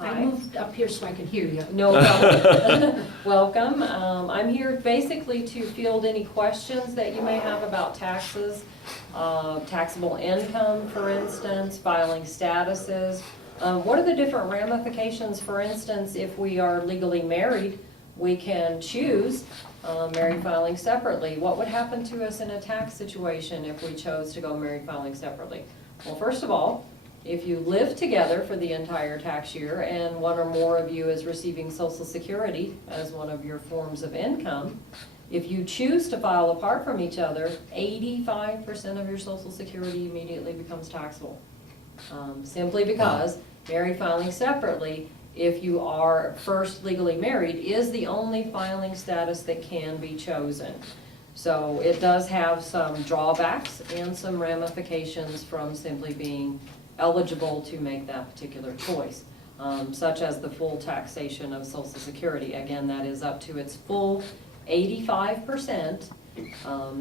I moved up here so I could hear you. No problem. Welcome. I'm here basically to field any questions that you may have about taxes, taxable income, for instance, filing statuses. What are the different ramifications? For instance, if we are legally married, we can choose married filing separately. What would happen to us in a tax situation if we chose to go married filing separately? Well, first of all, if you live together for the entire tax year and one or more of you is receiving Social Security as one of your forms of income, if you choose to file apart from each other, 85% of your Social Security immediately becomes taxable. Simply because married filing separately, if you are first legally married, is the only filing status that can be chosen. So it does have some drawbacks and some ramifications from simply being eligible to make that particular choice, such as the full taxation of Social Security. Again, that is up to its full 85%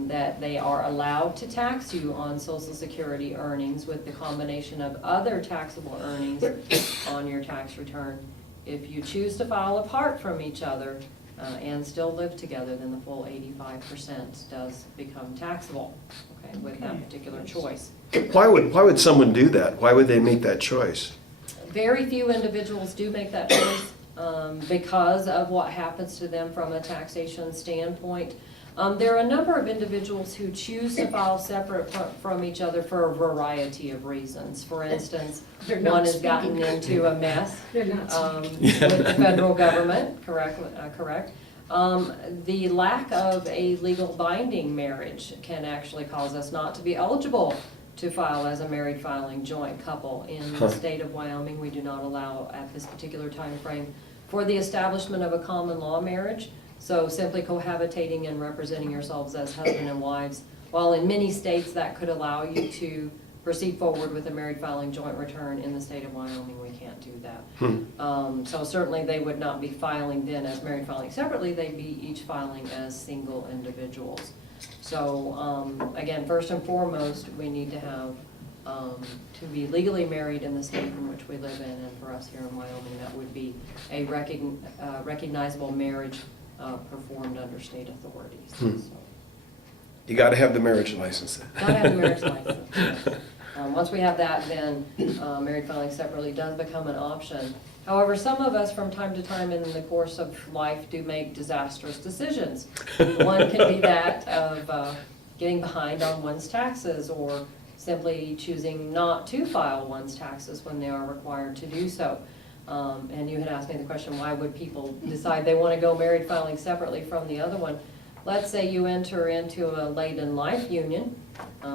that they are allowed to tax you on Social Security earnings with the combination of other taxable earnings on your tax return. If you choose to file apart from each other and still live together, then the full 85% does become taxable, okay, with that particular choice. Why would someone do that? Why would they make that choice? Very few individuals do make that choice because of what happens to them from a taxation standpoint. There are a number of individuals who choose to file separate from each other for a variety of reasons. For instance, one has gotten into a mess with the federal government, correct? The lack of a legal binding marriage can actually cause us not to be eligible to file as a married filing joint couple. In the state of Wyoming, we do not allow at this particular time frame for the establishment of a common law marriage. So simply cohabitating and representing yourselves as husband and wives, while in many states that could allow you to proceed forward with a married filing joint return, in the state of Wyoming we can't do that. So certainly they would not be filing then as married filing separately, they'd be each filing as single individuals. So again, first and foremost, we need to have to be legally married in the state in which we live in, and for us here in Wyoming that would be a recognizable marriage performed under state authorities. So. You got to have the marriage license. Gotta have a marriage license. Yes. Once we have that, then married filing separately does become an option. However, some of us from time to time in the course of life do make disastrous decisions. One can be that of getting behind on one's taxes, or simply choosing not to file one's taxes when they are required to do so. And you had asked me the question, why would people decide they want to go married filing separately from the other one? Let's say you enter into a late in life union.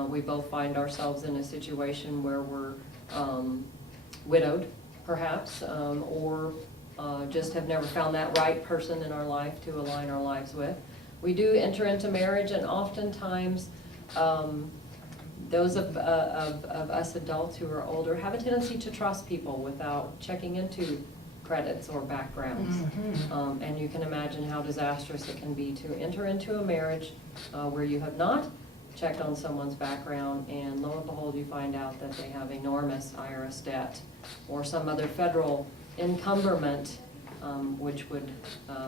We both find ourselves in a situation where we're widowed, perhaps, or just have never found that right person in our life to align our lives with. We do enter into marriage, and oftentimes those of us adults who are older have a tendency to trust people without checking into credits or backgrounds. And you can imagine how disastrous it can be to enter into a marriage where you have not checked on someone's background, and lo and behold you find out that they have enormous IRS debt or some other federal encumberment which would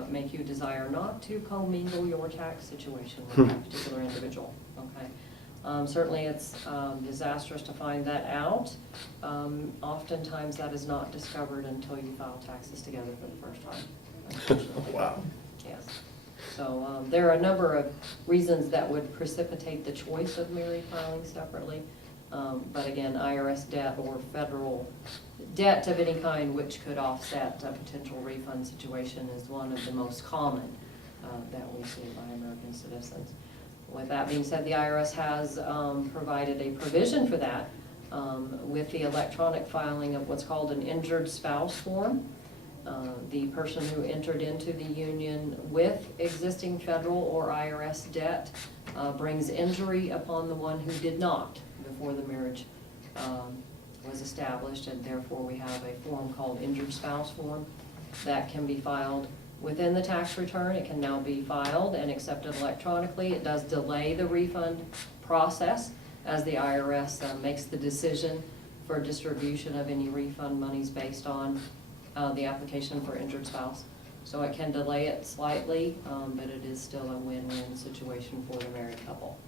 make you desire not to commingle your tax situation with that particular individual. Okay. Certainly it's disastrous to find that out. Oftentimes that is not discovered until you file taxes together for the first time. Wow. Yes. So there are a number of reasons that would precipitate the choice of married filing separately. But again, IRS debt or federal debt of any kind which could offset a potential refund situation is one of the most common that we see by American citizens. With that being said, the IRS has provided a provision for that with the electronic filing of what's called an injured spouse form. The person who entered into the union with existing federal or IRS debt brings injury upon the one who did not before the marriage was established, and therefore we have a form called injured spouse form that can be filed within the tax return. It can now be filed and accepted electronically. It does delay the refund process as the IRS makes the decision for distribution of any refund monies based on the application for injured spouse. So it can delay it slightly, but it is still a win-win situation for the married couple.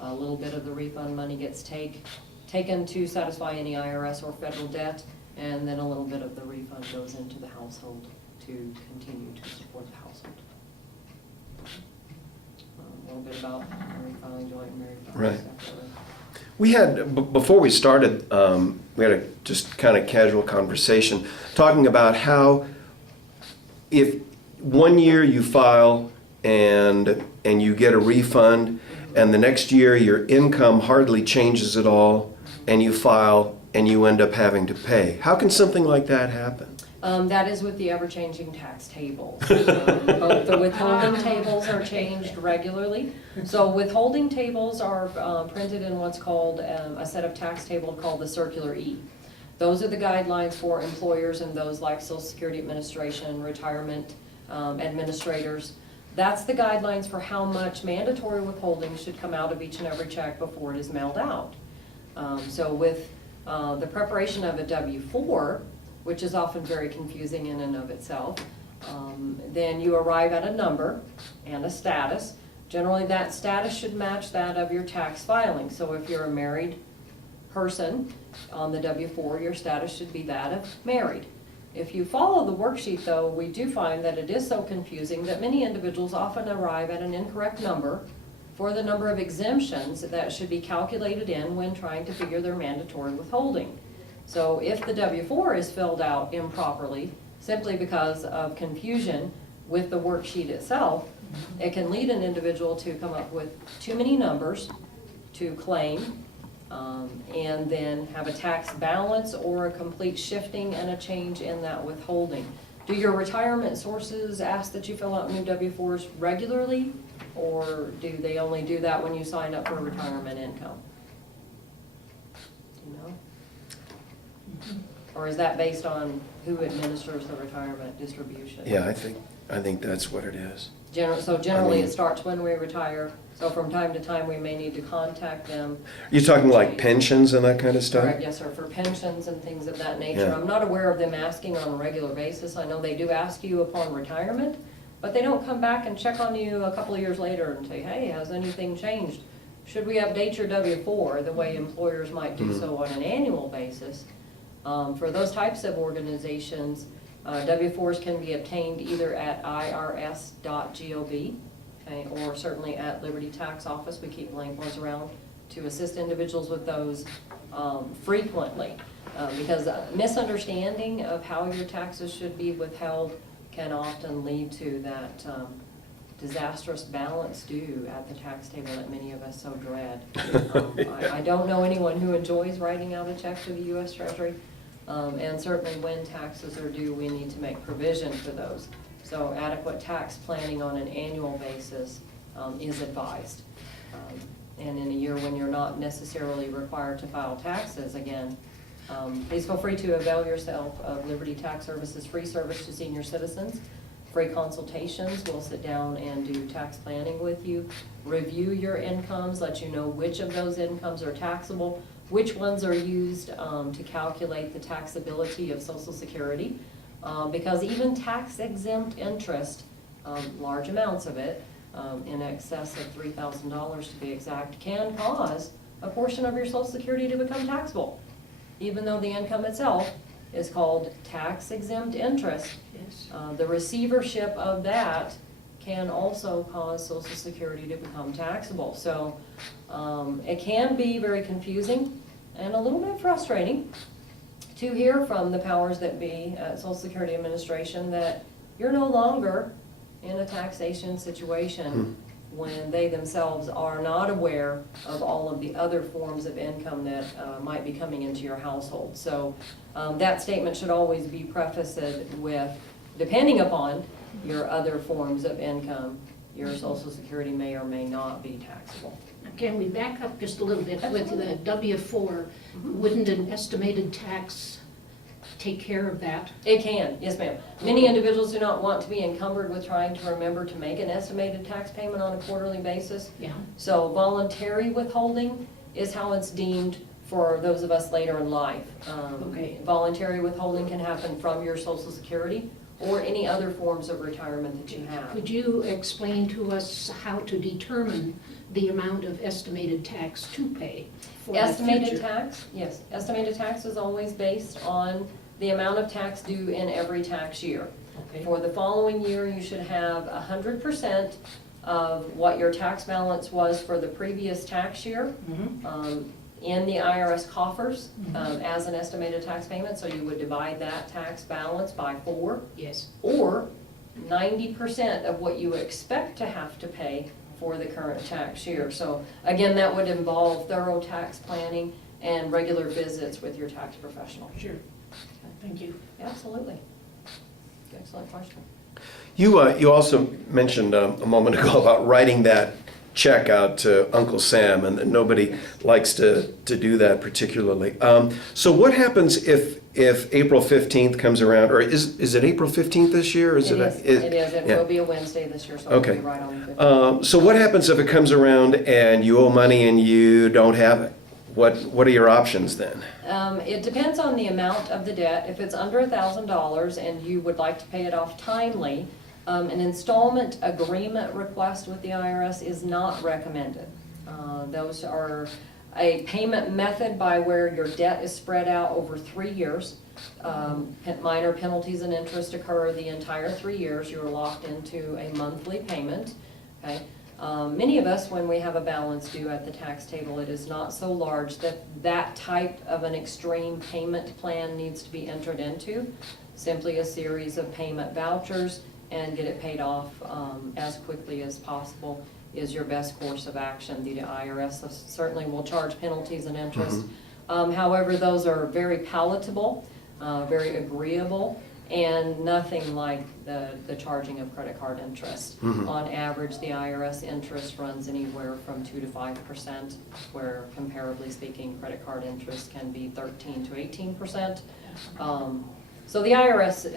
A little bit of the refund money gets taken to satisfy any IRS or federal debt, and then a little bit of the refund goes into the household to continue to support the household. A little bit about refiling joint and married files. Right. Separately. We had, before we started, we had a just kind of casual conversation talking about how if 1 year you file and you get a refund, and the next year your income hardly changes at all, and you file and you end up having to pay. How can something like that happen? That is with the ever-changing tax tables. Both the withholding tables are changed regularly. So withholding tables are printed in what's called a set of tax tables called the Circular E. Those are the guidelines for employers and those like Social Security Administration, retirement administrators. That's the guidelines for how much mandatory withholding should come out of each and every check before it is mailed out. So with the preparation of a W-4, which is often very confusing in and of itself, then you arrive at a number and a status. Generally that status should match that of your tax filing. So if you're a married person on the W-4, your status should be that of married. If you follow the worksheet though, we do find that it is so confusing that many individuals often arrive at an incorrect number for the number of exemptions that should be calculated in when trying to figure their mandatory withholding. So if the W-4 is filled out improperly, simply because of confusion with the worksheet itself, it can lead an individual to come up with too many numbers to claim, and then have a tax balance or a complete shifting and a change in that withholding. Do your retirement sources ask that you fill out new W-4s regularly, or do they only do that when you sign up for retirement income? Do you know? Or is that based on who administers the retirement distribution? Yeah, I think that's what it is. Generally, it starts when we retire, so from time to time, we may need to contact them. You're talking like pensions and that kind of stuff? Correct, yes, sir, for pensions and things of that nature. Yeah. I'm not aware of them asking on a regular basis. I know they do ask you upon retirement, but they don't come back and check on you a couple of years later and say, hey, has anything changed? Should we update your W-4 the way employers might do so on an annual basis? For those types of organizations, W-4s can be obtained either at irs.gov, okay, or certainly at Liberty Tax Office. We keep blank ones around to assist individuals with those frequently, because misunderstanding of how your taxes should be withheld can often lead to that disastrous balance due at the tax table that many of us so dread. I don't know anyone who enjoys writing out a check to the U.S. Treasury, and certainly when taxes are due, we need to make provision for those. So adequate tax planning on an annual basis is advised. And in a year when you're not necessarily required to file taxes, again, please feel free to avail yourself of Liberty Tax Services free service to senior citizens. Free consultations. We'll sit down and do tax planning with you, review your incomes, let you know which of those incomes are taxable, which ones are used to calculate the taxability of Social Security, because even tax-exempt interest, large amounts of it, in excess of $3,000 to be exact, can cause a portion of your Social Security to become taxable, even though the income itself is called tax-exempt interest. Yes. The receivership of that can also cause Social Security to become taxable. So it can be very confusing and a little bit frustrating to hear from the powers that be at Social Security Administration that you're no longer in a taxation situation when they themselves are not aware of all of the other forms of income that might be coming into your household. So that statement should always be prefaced with, depending upon your other forms of income, your Social Security may or may not be taxable. Can we back up just a little bit with the W-4? Wouldn't an estimated tax take care of that? It can, yes ma'am. Many individuals do not want to be encumbered with trying to remember to make an estimated tax payment on a quarterly basis. Yeah. So voluntary withholding is how it's deemed for those of us later in life. Okay. Voluntary withholding can happen from your Social Security or any other forms of retirement that you have. Could you explain to us how to determine the amount of estimated tax to pay for the Estimated future? tax, yes. Estimated tax is always based on the amount of tax due in every tax year. Okay. For the following year, you should have 100% of what your tax balance was for the previous tax year in the IRS coffers as an estimated tax payment. So you would divide that tax balance by 4, Yes. or 90% of what you expect to have to pay for the current tax year. So again, that would involve thorough tax planning and regular visits with your tax professional. Sure. Thank you. Absolutely. Excellent question. You also mentioned a moment ago about writing that check out to Uncle Sam, and that nobody likes to do that particularly. So what happens if April 15th comes around, or is it April 15th this year? Or It is. It yeah. will be a Wednesday this year, so Okay. it'll be right on the 15th. So what happens if it comes around and you owe money and you don't have it? What are your options then? It depends on the amount of the debt. If it's under $1,000 and you would like to pay it off timely, an installment agreement request with the IRS is not recommended. Those are a payment method by where your debt is spread out over 3 years. Minor penalties and interest occur the entire 3 years. You're locked into a monthly payment. Okay. Many of us, when we have a balance due at the tax table, it is not so large that that type of an extreme payment plan needs to be entered into. Simply a series of payment vouchers and get it paid off as quickly as possible is your best course of action. The IRS certainly will charge penalties and interest. However, those are very palatable, very agreeable, and nothing like the charging of credit card interest. On average, the IRS interest runs anywhere from 2 to 5%, where comparably speaking, credit card interest can be 13 to 18%. So the IRS,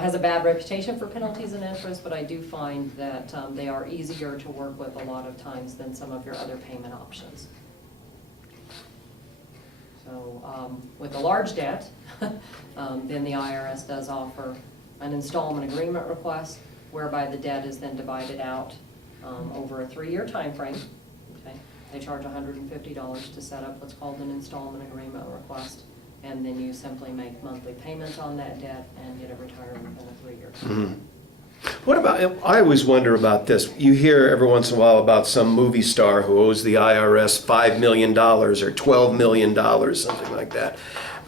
has a bad reputation for penalties and interest, but I do find that they are easier to work with a lot of times than some of your other payment options. So with a large debt, then the IRS does offer an installment agreement request whereby the debt is then divided out over a 3-year time frame. Okay? They charge $150 to set up what's called an installment agreement request, and then you simply make monthly payments on that debt and get it retired within a 3-year time frame. What about, I always wonder about this. You hear every once in a while about some movie star who owes the IRS $5 million or $12 million, something like that.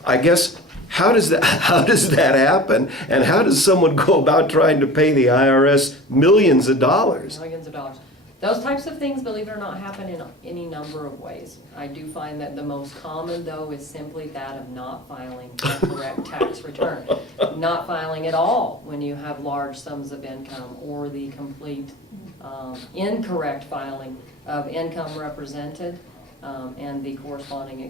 I guess, how does that happen? And how does someone go about trying to pay the IRS millions of dollars? Millions of dollars. Those types of things, believe it or not, happen in any number of ways. I do find that the most common, though, is simply that of not filing the correct tax return. Not filing at all when you have large sums of income, or the complete incorrect filing of income represented and the corresponding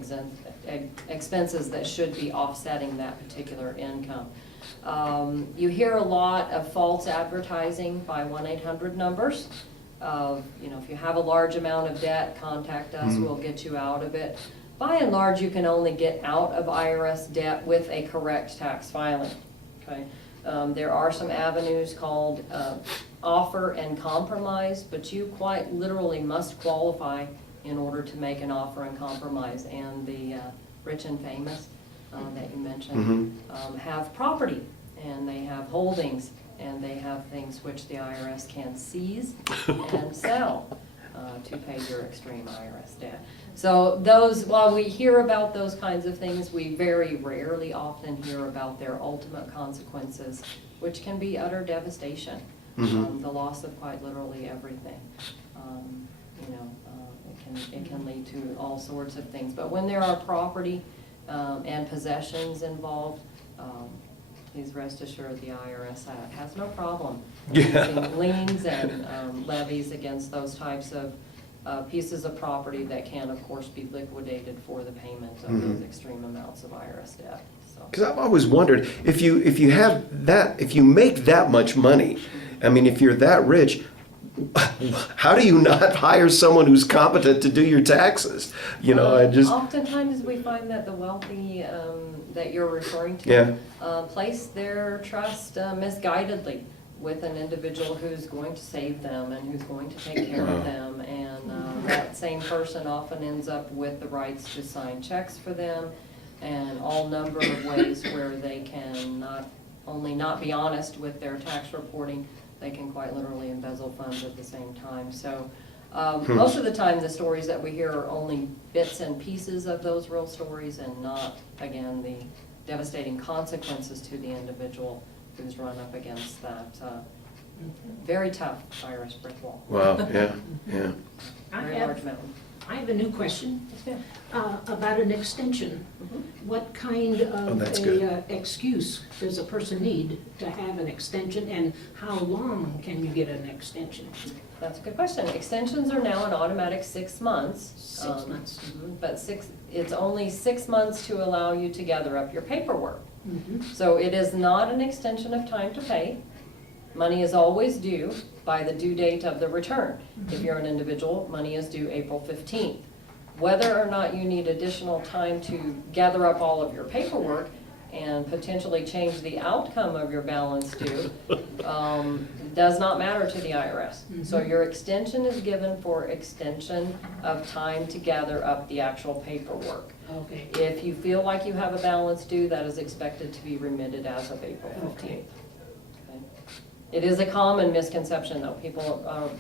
expenses that should be offsetting that particular income. You hear a lot of false advertising by 1-800 numbers. If you have a large amount of debt, contact us, we'll get you out of it. By and large, you can only get out of IRS debt with a correct tax filing. Okay? There are some avenues called offer and compromise, but you quite literally must qualify in order to make an offer and compromise. And the rich and famous that you mentioned have property, and they have holdings, and they have things which the IRS can seize and sell to pay your extreme IRS debt. So those, while we hear about those kinds of things, we very rarely often hear about their ultimate consequences, which can be utter devastation, the loss of quite literally everything. It can lead to all sorts of things. But when there are property and possessions involved, please rest assured the IRS has no problem using liens and levies against those types of pieces of property that can, of course, be liquidated for the payment of those extreme amounts of IRS debt. Because I've always wondered, if you make that much money, I mean, if you're that rich, how do you not hire someone who's competent to do your taxes? You know, I just, Oftentimes we find that the wealthy that you're referring to yeah, place their trust misguidedly with an individual who's going to save them and who's going to take care of them. And that same person often ends up with the rights to sign checks for them and all number of ways where they can not only not be honest with their tax reporting, they can quite literally embezzle funds at the same time. So most of the time the stories that we hear are only bits and pieces of those real stories and not, again, the devastating consequences to the individual who's run up against that very tough IRS brick wall. wow, yeah, yeah. Very large mountain. I have a new question Yes, ma'am. about an extension. What kind of that's good. excuse does a person need to have an extension, and how long can you get an extension? That's a good question. Extensions are now an automatic 6 months. 6 months. But it's only 6 months to allow you to gather up your paperwork. So it is not an extension of time to pay. Money is always due by the due date of the return. If you're an individual, money is due April 15th. Whether or not you need additional time to gather up all of your paperwork and potentially change the outcome of your balance due does not matter to the IRS. So your extension is given for extension of time to gather up the actual paperwork. Okay. If you feel like you have a balance due, that is expected to be remitted as of April 15th. Okay. Okay. It is a common misconception, though. People,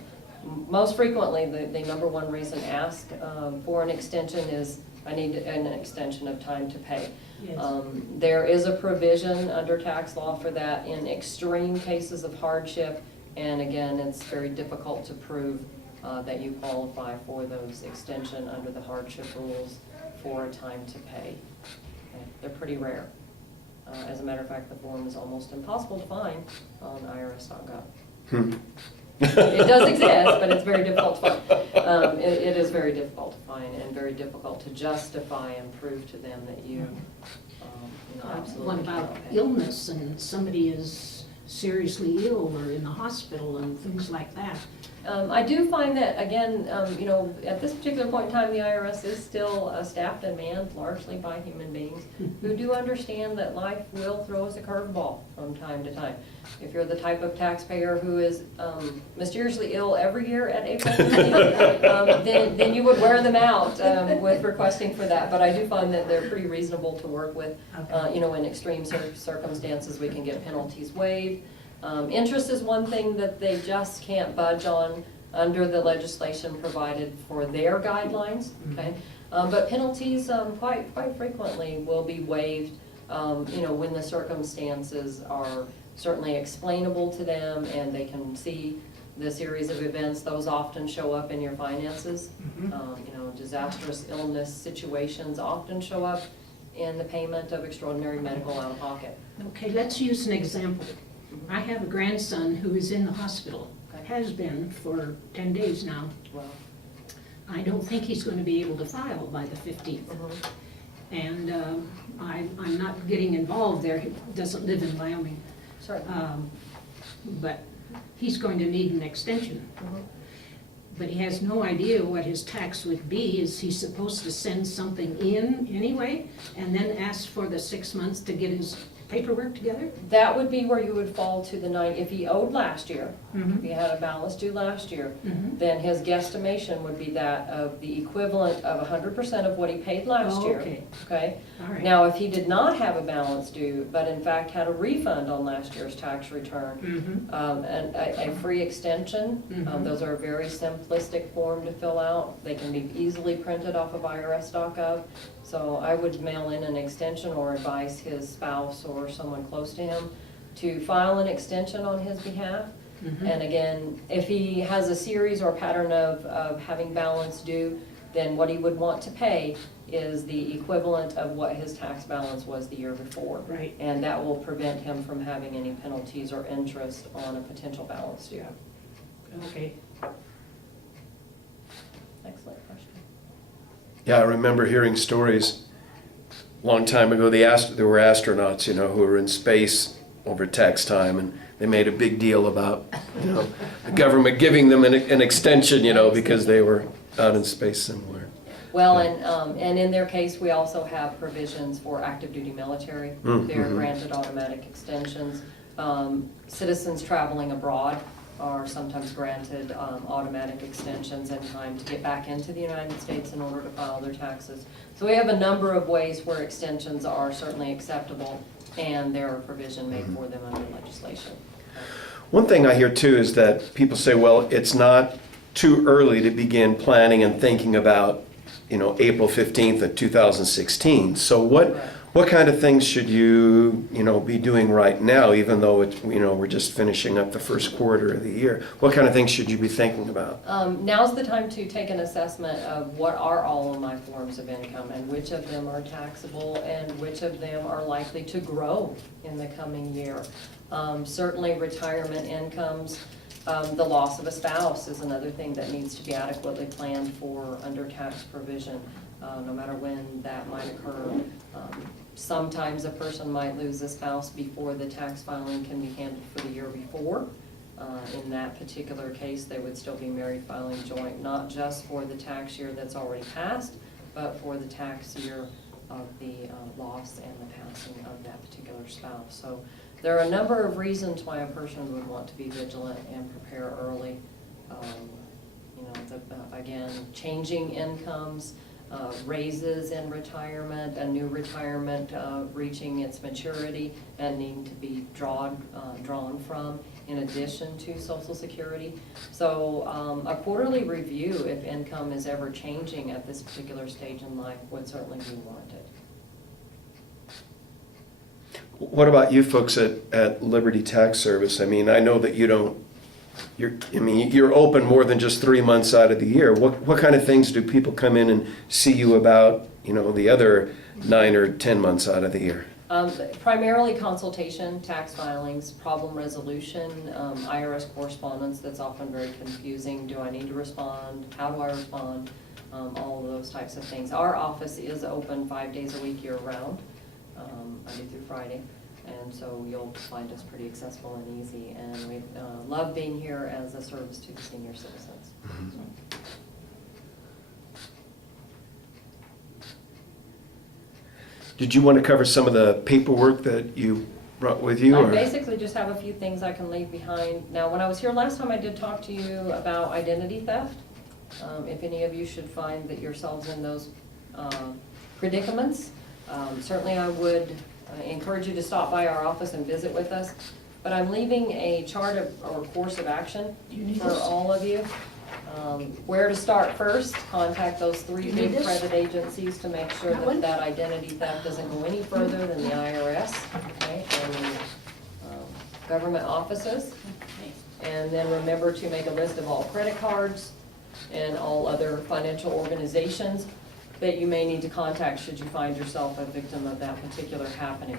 most frequently, the number one reason asked for an extension is, I need an extension of time to pay. Yes. There is a provision under tax law for that in extreme cases of hardship, and again, it's very difficult to prove that you qualify for those extension under the hardship rules for a time to pay. Okay. They're pretty rare. As a matter of fact, the form is almost impossible to find on irs.gov. It does exist, but it's very difficult to find. It is very difficult to find and very difficult to justify and prove to them that you absolutely What about cannot pay. illness, and somebody is seriously ill or in the hospital and things like that? I do find that, again, at this particular point in time, the IRS is still staffed and manned largely by human beings who do understand that life will throw us a curveball from time to time. If you're the type of taxpayer who is mysteriously ill every year at April 15th, then you would wear them out with requesting for that. But I do find that they're pretty reasonable to work with. Okay. In extreme circumstances, we can get penalties waived. Interest is one thing that they just can't budge on under the legislation provided for their guidelines, okay? But penalties quite frequently will be waived, when the circumstances are certainly explainable to them and they can see the series of events. Those often show up in your finances. Disastrous illness situations often show up in the payment of extraordinary medical out-of-pocket. Okay, let's use an example. I have a grandson who is in the hospital, has been for 10 days now. Well, I don't think he's going to be able to file by the 15th. And I'm not getting involved there. He doesn't live in Wyoming. sorry. But he's going to need an extension. But he has no idea what his tax would be. Is he supposed to send something in anyway and then ask for the 6 months to get his paperwork together? That would be where you would fall to the if he owed last year, Mhm. if he had a balance due last year, Mhm. then his guesstimation would be that of the equivalent of 100% of what he paid last Oh, year. okay. Okay? All right. Now, if he did not have a balance due, but in fact had a refund on last year's tax return, Mhm. and a free extension, Mhm. those are a very simplistic form to fill out. They can be easily printed off of irs.gov. So I would mail in an extension or advise his spouse or someone close to him to file an extension on his behalf. Mhm. And again, if he has a series or pattern of having balance due, then what he would want to pay is the equivalent of what his tax balance was the year before. Right. And that will prevent him from having any penalties or interest on a potential balance due. Okay. Excellent question. Yeah, I remember hearing stories a long time ago. There were astronauts, who were in space, over tax time, and they made a big deal about, you know, the government giving them an extension, you know, because they were out in space somewhere. Well, and in their case, we also have provisions for active duty military. They're granted automatic extensions. Citizens traveling abroad are sometimes granted automatic extensions in time to get back into the United States in order to file their taxes. So we have a number of ways where extensions are certainly acceptable, and there are provision made for them under legislation. One thing I hear too is that people say, well, it's not too early to begin planning and thinking about, you know, April 15th of 2016. So what kind of things should you know, be doing right now, even though it's, you know, we're just finishing up the first quarter of the year? What kind of things should you be thinking about? Now's the time to take an assessment of what are all of my forms of income and which of them are taxable and which of them are likely to grow in the coming year. Certainly retirement incomes, the loss of a spouse is another thing that needs to be adequately planned for under tax provision, no matter when that might occur. Sometimes a person might lose a spouse before the tax filing can be handled for the year before. In that particular case, they would still be married filing joint, not just for the tax year that's already passed, but for the tax year of the loss and the passing of that particular spouse. So there are a number of reasons why a person would want to be vigilant and prepare early. You know, again, changing incomes, raises in retirement, a new retirement reaching its maturity and needing to be drawn from, in addition to Social Security. So a quarterly review, if income is ever changing at this particular stage in life, would certainly be warranted. What about you folks at Liberty Tax Service? I mean, I know that you're open more than just 3 months out of the year. What kind of things do people come in and see you about, you know, the other 9 or 10 months out of the year? Primarily consultation, tax filings, problem resolution, IRS correspondence that's often very confusing. Do I need to respond? How do I respond? All of those types of things. Our office is open 5 days a week year-round, Monday through Friday. And so you'll find us pretty accessible and easy, and we love being here as a service to the senior citizens. Mm-hmm. Did you want to cover some of the paperwork that you brought with you? I Or? basically just have a few things I can leave behind. Now, when I was here last time, I did talk to you about identity theft. If any of you should find that yourselves in those predicaments, certainly I would encourage you to stop by our office and visit with us. But I'm leaving a chart or course of action for all of you. Where to start first, contact those 3 big credit agencies to make sure that identity theft doesn't go any further than the IRS, okay, and government offices. And then remember to make a list of all credit cards and all other financial organizations that you may need to contact should you find yourself a victim of that particular happening.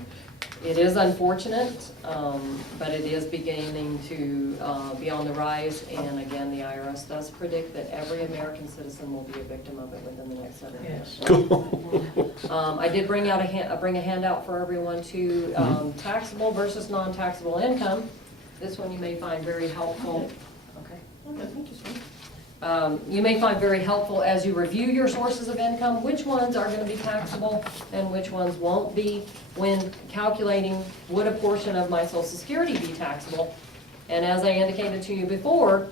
It is unfortunate, but it is beginning to be on the rise, and again, the IRS does predict that every American citizen will be a victim of it within the next 7 years. I did bring out a handout for everyone too, taxable versus non-taxable income. This one you may find very helpful. You may find very helpful as you review your sources of income, which ones are going to be taxable and which ones won't be when calculating would a portion of my Social Security be taxable. And as I indicated to you before,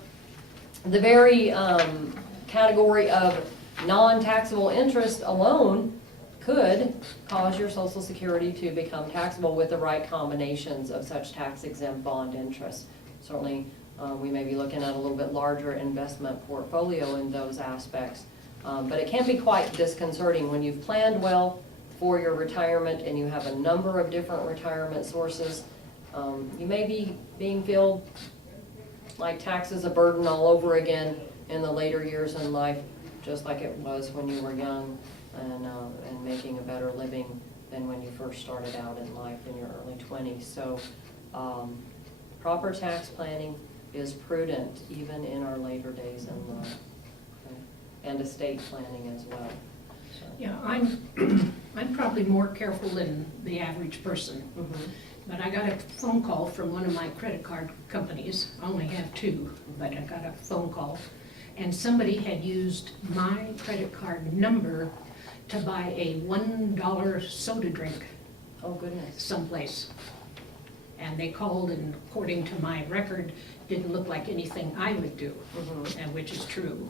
the very category of non-taxable interest alone could cause your Social Security to become taxable with the right combinations of such tax-exempt bond interest. Certainly, we may be looking at a little bit larger investment portfolio in those aspects. But it can be quite disconcerting when you've planned well for your retirement and you have a number of different retirement sources. You may be being feel like tax is a burden all over again in the later years in life, just like it was when you were young and making a better living than when you first started out in life in your early 20s. So proper tax planning is prudent even in our later days in life, okay? And estate planning as well. So. Yeah, I'm probably more careful than the average person. But I got a phone call from one of my credit card companies. I only have two, but I got a phone call. And somebody had used my credit card number to buy a $1 soda drink Oh, goodness. someplace. And they called, and according to my record, didn't look like anything I would do, and which is true.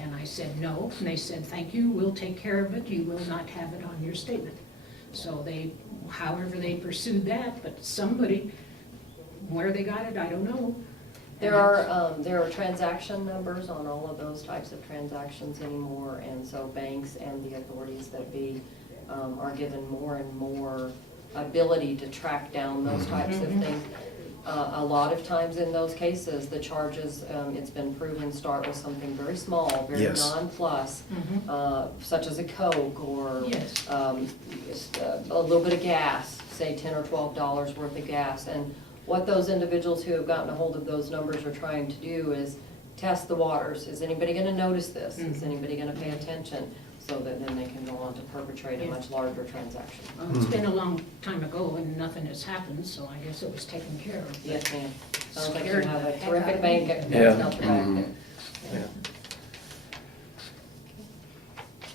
And I said no, and they said, thank you, we'll take care of it, you will not have it on your statement. So they, however they pursued that, but somebody, where they got it, I don't know. There are transaction numbers on all of those types of transactions anymore, and so banks and the authorities that be are given more and more ability to track down those types of things. A lot of times in those cases, the charges, it's been proven, start with something very small, very Yes. non-plus, such as a Coke or Yes. just a little bit of gas, say $10 or $12 worth of gas. And what those individuals who have gotten a hold of those numbers are trying to do is test the waters. Is anybody going to notice this? Is anybody going to pay attention? So that then they can go on to perpetrate a much larger transaction. Well, it's been a long time ago and nothing has happened, so I guess it was taken care of. but Yes, ma'am. Sounds like you scared have the a heck out terrific of bank me. that's Yeah. out the back Mhm. there.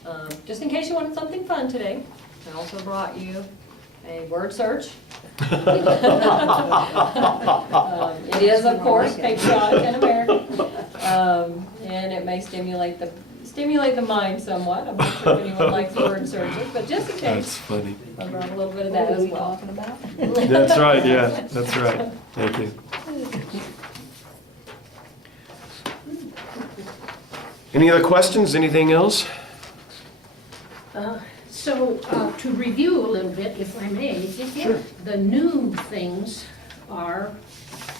Yeah. Just in case you wanted something fun today, I also brought you a word search. It is, of course, patriotic and American, and it may stimulate the mind somewhat. I'm not sure if anyone likes word searches, but just in That's case, funny. I brought a little bit of that as well. That's right, yeah, that's right. Thank you. Any other questions, anything else? So, to review a little bit, if I may, the new things are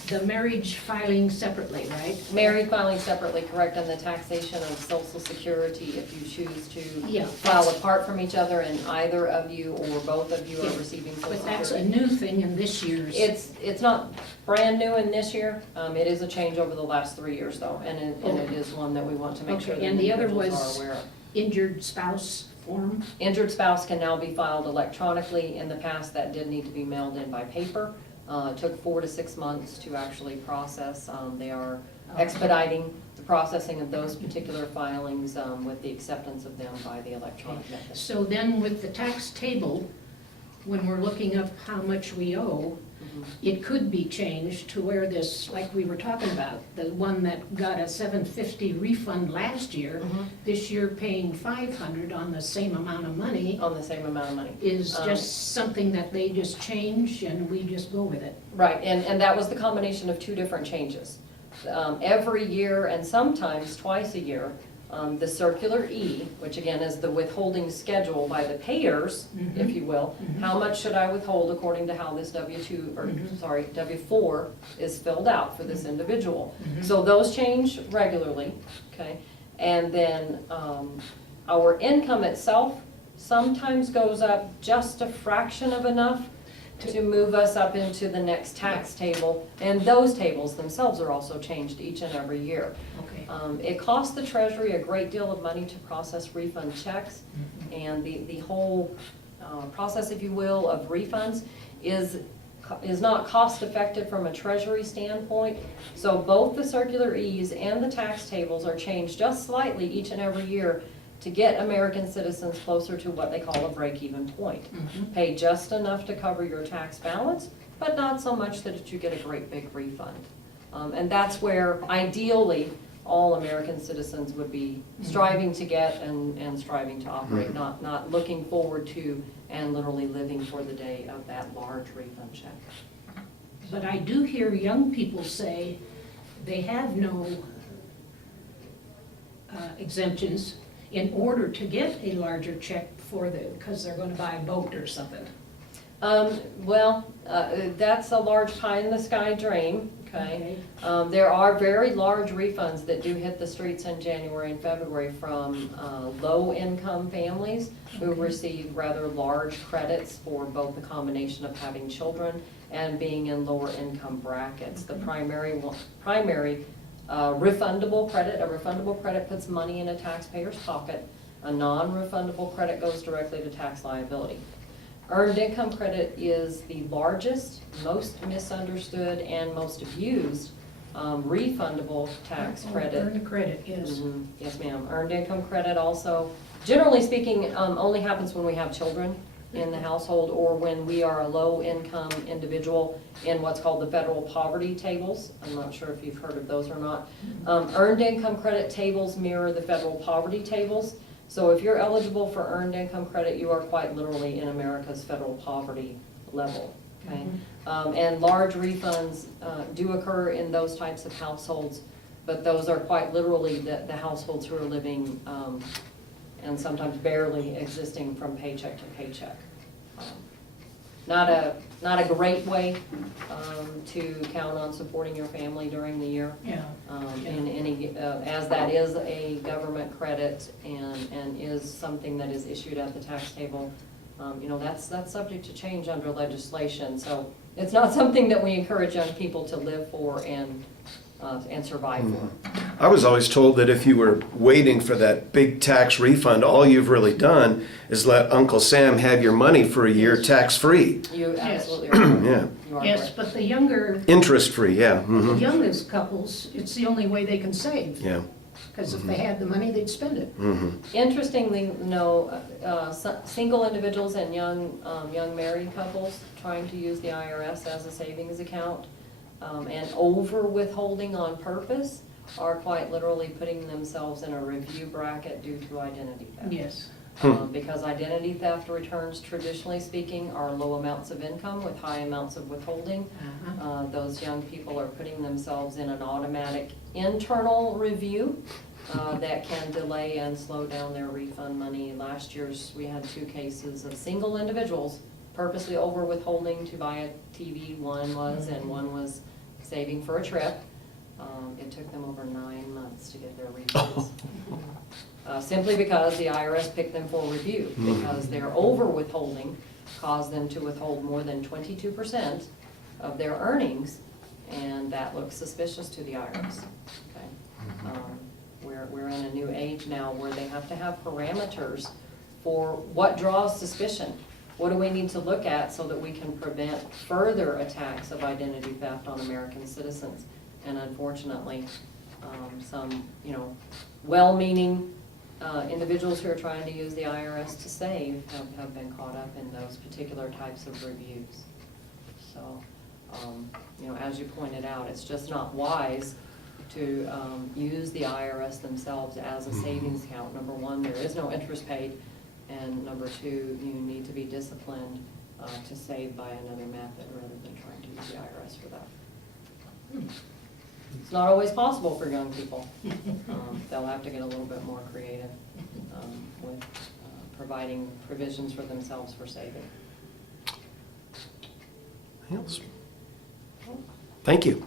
the marriage filing separately, right? Married filing separately, correct, and the taxation of Social Security if you choose to Yeah, file that's- apart from each other and either of you or both of you are Yeah, receiving Social But that's a Security. new thing in this year's. It's not brand new in this year. It is a change over the last 3 years though, and it is one that we want to make sure that Okay, and the other individuals was- are aware of. Injured spouse form. Injured spouse can now be filed electronically. In the past, that did need to be mailed in by paper. It took 4 to 6 months to actually process. They are expediting the processing of those particular filings with the acceptance of them by the electronic method. So then with the tax table, when we're looking up how much we owe, it could be changed to where this, like we were talking about, the one that got a $750 refund last year, this year paying $500 on the same amount of money, On the same amount of money. is just something that they just change and we just go with it. Right, and that was the combination of 2 different changes. Every year and sometimes twice a year, the Circular E, which again is the withholding schedule by the payers, if you will, how much should I withhold according to how this W4 is filled out for this individual. So those change regularly, okay? And then our income itself sometimes goes up just a fraction of enough to move us up into the next tax table, and those tables themselves are also changed each and every year. Okay. It costs the Treasury a great deal of money to process refund checks, and the whole process, if you will, of refunds is not cost effective from a Treasury standpoint. So both the Circular E's and the tax tables are changed just slightly each and every year to get American citizens closer to what they call a break-even point. Pay just enough to cover your tax balance, but not so much that you get a great big refund. And that's where ideally all American citizens would be striving to get and striving to operate, not looking forward to and literally living for the day of that large refund check. But I do hear young people say they have no exemptions in order to get a larger check because they're going to buy a boat or something. That's a large pie-in-the-sky dream, okay? There are very large refunds that do hit the streets in January and February from low-income families who receive rather large credits for both the combination of having children and being in lower income brackets. The primary refundable credit puts money in a taxpayer's pocket. A non-refundable credit goes directly to tax liability. Earned income credit is the largest, most misunderstood, and most abused refundable tax credit. Earned credit, yes. Mhm. Yes, ma'am. Earned income credit also, generally speaking, only happens when we have children in the household or when we are a low-income individual in what's called the federal poverty tables. I'm not sure if you've heard of those or not. Earned income credit tables mirror the federal poverty tables. So if you're eligible for earned income credit, you are quite literally in America's federal poverty level. Okay? And large refunds do occur in those types of households, but those are quite literally the households who are living and sometimes barely existing from paycheck to paycheck. Not a great way to count on supporting your family during the year. Yeah. In any, as that is a government credit and is something that is issued at the tax table, you know, that's subject to change under legislation. So it's not something that we encourage young people to live for and survive for. I was always told that if you were waiting for that big tax refund, all you've really done is let Uncle Sam have your money for a year tax-free. You absolutely are correct. Yeah. You are Yes, correct. but the younger, Interest-free, yeah. the Mhm. youngest couples, it's the only way they can save. Yeah. Because if they had the money, they'd spend it. Interestingly, no, single individuals and young married couples trying to use the IRS as a savings account and over withholding on purpose are quite literally putting themselves in a review bracket due to identity theft. Yes. Because identity theft returns, traditionally speaking, are low amounts of income with high amounts of withholding. Those young people are putting themselves in an automatic internal review that can delay and slow down their refund money. Last year's, we had 2 cases of single individuals purposely over withholding to buy a TV, one was, and one was saving for a trip. It took them over 9 months to get their refunds. Simply because the IRS picked them for review, because their over withholding caused them to withhold more than 22% of their earnings, and that looks suspicious to the IRS. Okay? We're in a new age now where they have to have parameters for what draws suspicion. What do we need to look at so that we can prevent further attacks of identity theft on American citizens? And unfortunately, some, you know, well-meaning individuals who are trying to use the IRS to save have been caught up in those particular types of reviews. So, you know, as you pointed out, it's just not wise to use the IRS themselves as a savings account. Number one, there is no interest paid, and number two, you need to be disciplined to save by another method rather than trying to use the IRS for that. It's not always possible for young people. They'll have to get a little bit more creative with providing provisions for themselves for saving. Anything else? Thank you.